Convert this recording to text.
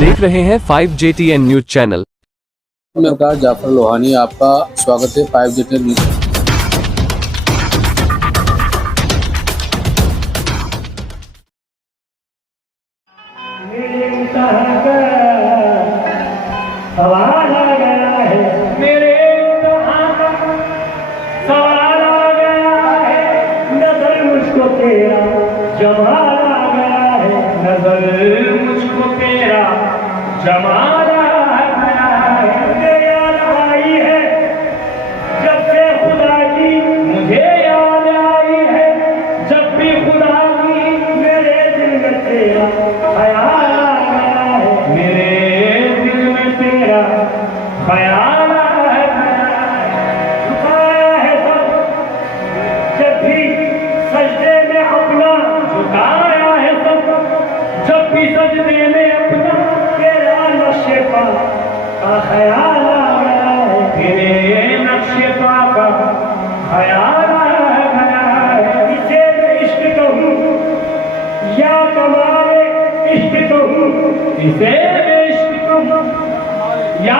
देख रहे हैं 5JTN न्यूज चैनल। नमस्कार, जाफर लोहानी आपका स्वागत है 5JTN न्यूज। सवाल आ गया है मेरे कहाँ का सवाल आ गया है, नजर मुझको तेरा जमाल आ गया है, नजर मुझको तेरा जमाल आ गया है। मुझे याद आई है जब से खुदा की, मुझे याद आई है जब भी खुदा की, मेरे दिल में तेरा ख्याल आ गया है, मेरे दिल में तेरा ख्याल आ गया है। झुकाया है सब जब भी सजदे में अपना, झुकाया है सब जब भी सजदे में अपना, तेरा नक्शे पा का ख्याल आ गया है, तेरे नक्शे पा का ख्याल आ गया है। इसे मैं इश्क कहूँ या कमाले इश्क कहूँ, इसे मैं इश्क कहूँ या